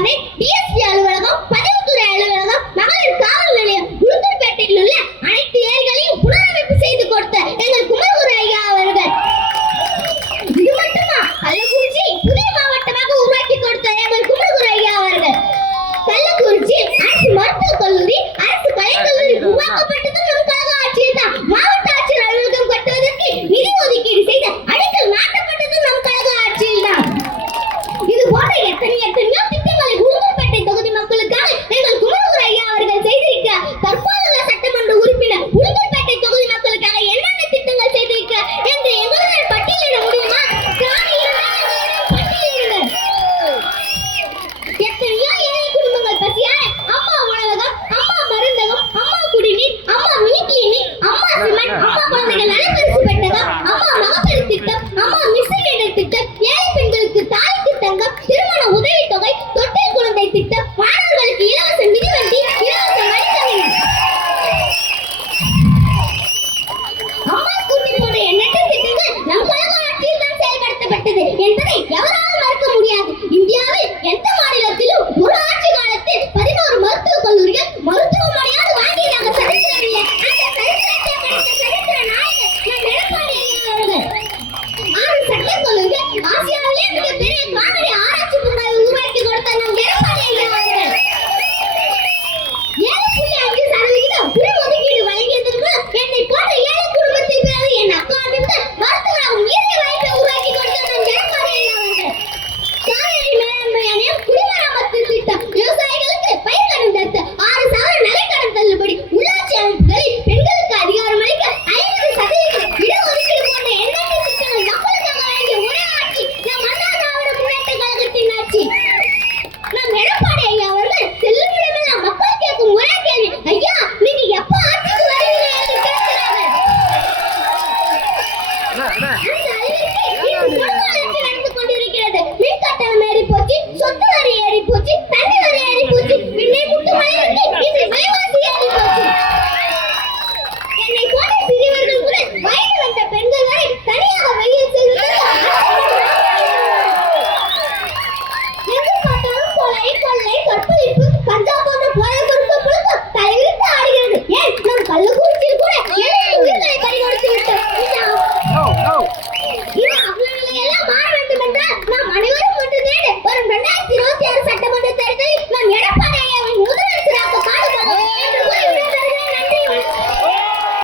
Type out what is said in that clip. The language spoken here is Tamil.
মানে বিয়ে மின்கட்டணம் ஏறி போச்சு சொத்து வரி ஏறி போச்சு